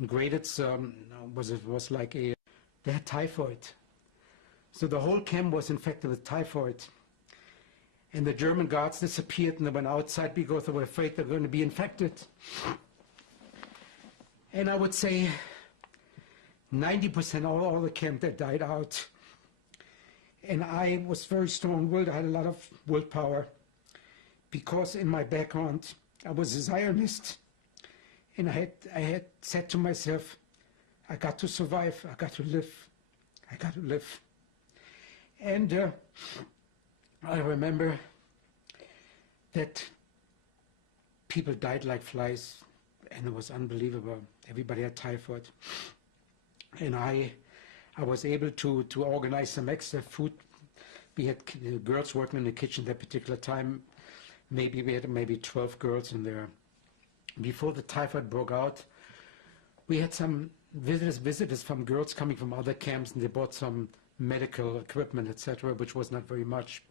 in Graeditz was like they had typhoid. So the whole camp was infected with typhoid. And the German guards disappeared and they went outside because they were afraid they were going to be infected. And I would say 90% of all the camp that died out. And I was very strong-willed. I had a lot of willpower because in my background I was a Zionist. And I had said to myself, I got to survive, I got to live, I got to live. And I remember that people died like flies, and it was unbelievable. Everybody had typhoid. And I was able to organize some extra food. We had girls working in the kitchen that particular time. Maybe we had maybe 12 girls in there. Before the typhoid broke out, we had some visitors from girls coming from other camps, and they bought some medical equipment, etc., which was not very much.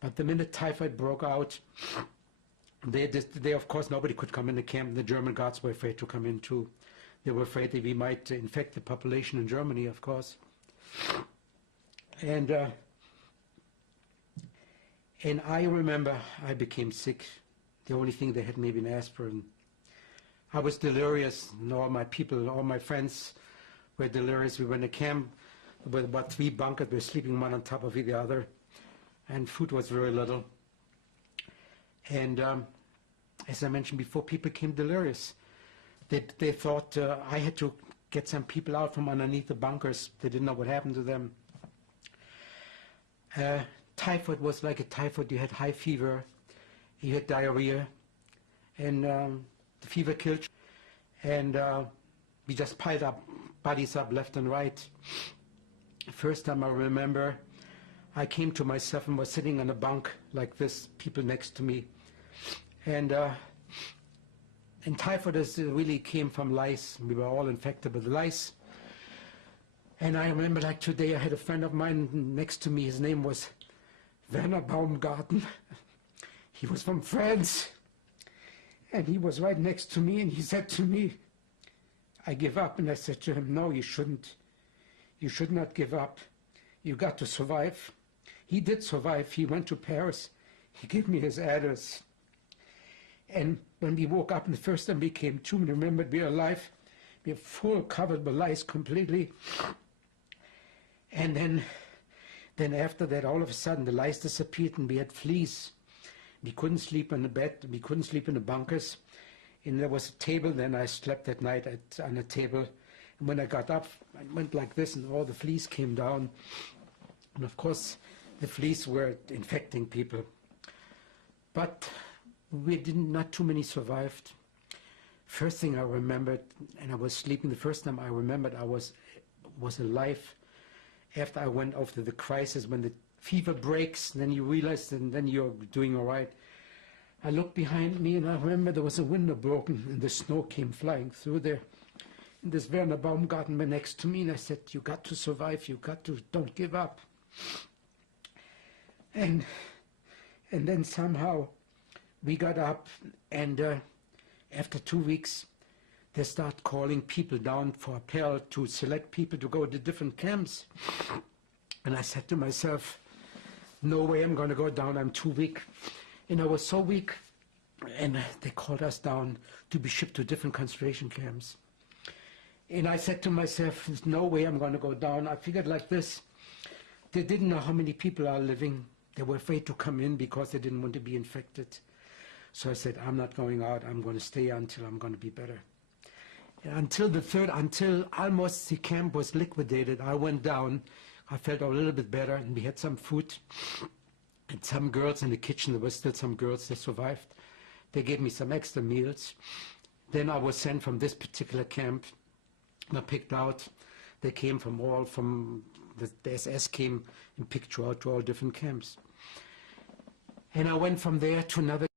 But the minute typhoid broke out, they of course, nobody could come in the camp. The German guards were afraid to come in too. They were afraid that we might infect the population in Germany, of course. And I remember I became sick. The only thing they had maybe an aspirin. I was delirious, and all my people, all my friends were delirious. We were in a camp with about 3 bunkers. We were sleeping one on top of the other, and food was very little. And as I mentioned before, people became delirious. They thought I had to get some people out from underneath the bunkers. They didn't know what happened to them. Typhoid was like a typhoid. You had high fever, you had diarrhea, and the fever killed you. And we just piled up bodies up left and right. First time I remember, I came to myself and was sitting on a bunk like this, people next to me. And typhoid really came from lice. We were all infected with lice. And I remember, like today, I had a friend of mine next to me. His name was Werner Baumgarten. He was from France. And he was right next to me, and he said to me, I give up. And I said to him, no, you shouldn't. You should not give up. You got to survive. He did survive. He went to Paris. He gave me his address. And when we woke up, and the first time we came to, and remembered we were alive, we were full covered with lice completely. And then after that, all of a sudden, the lice disappeared, and we had fleas. We couldn't sleep in the bed. We couldn't sleep in the bunkers. And there was a table. Then I slept that night on a table. And when I got up, I went like this, and all the fleas came down. And of course, the fleas were infecting people. But not too many survived. First thing I remembered, and I was sleeping, the first time I remembered I was alive after I went over the crisis, when the fever breaks, and then you realize, and then you're doing all right. I looked behind me, and I remember there was a window broken, and the snow came flying through there. And this Werner Baumgarten went next to me, and I said, you got to survive, you got to, don't give up. And then somehow we got up, and after 2 weeks, they start calling people down for appel to select people to go to different camps. And I said to myself, no way I'm going to go down, I'm too weak. And I was so weak, and they called us down to be shipped to different concentration camps. And I said to myself, there's no way I'm going to go down. I figured like this, they didn't know how many people are living. They were afraid to come in because they didn't want to be infected. So I said, I'm not going out, I'm going to stay until I'm going to be better. And until almost the camp was liquidated, I went down. I felt a little bit better, and we had some food. And some girls in the kitchen, there were still some girls that survived. They gave me some extra meals. Then I was sent from this particular camp. I picked out. They came from the SS came and picked you out to all different camps. And I went from there to another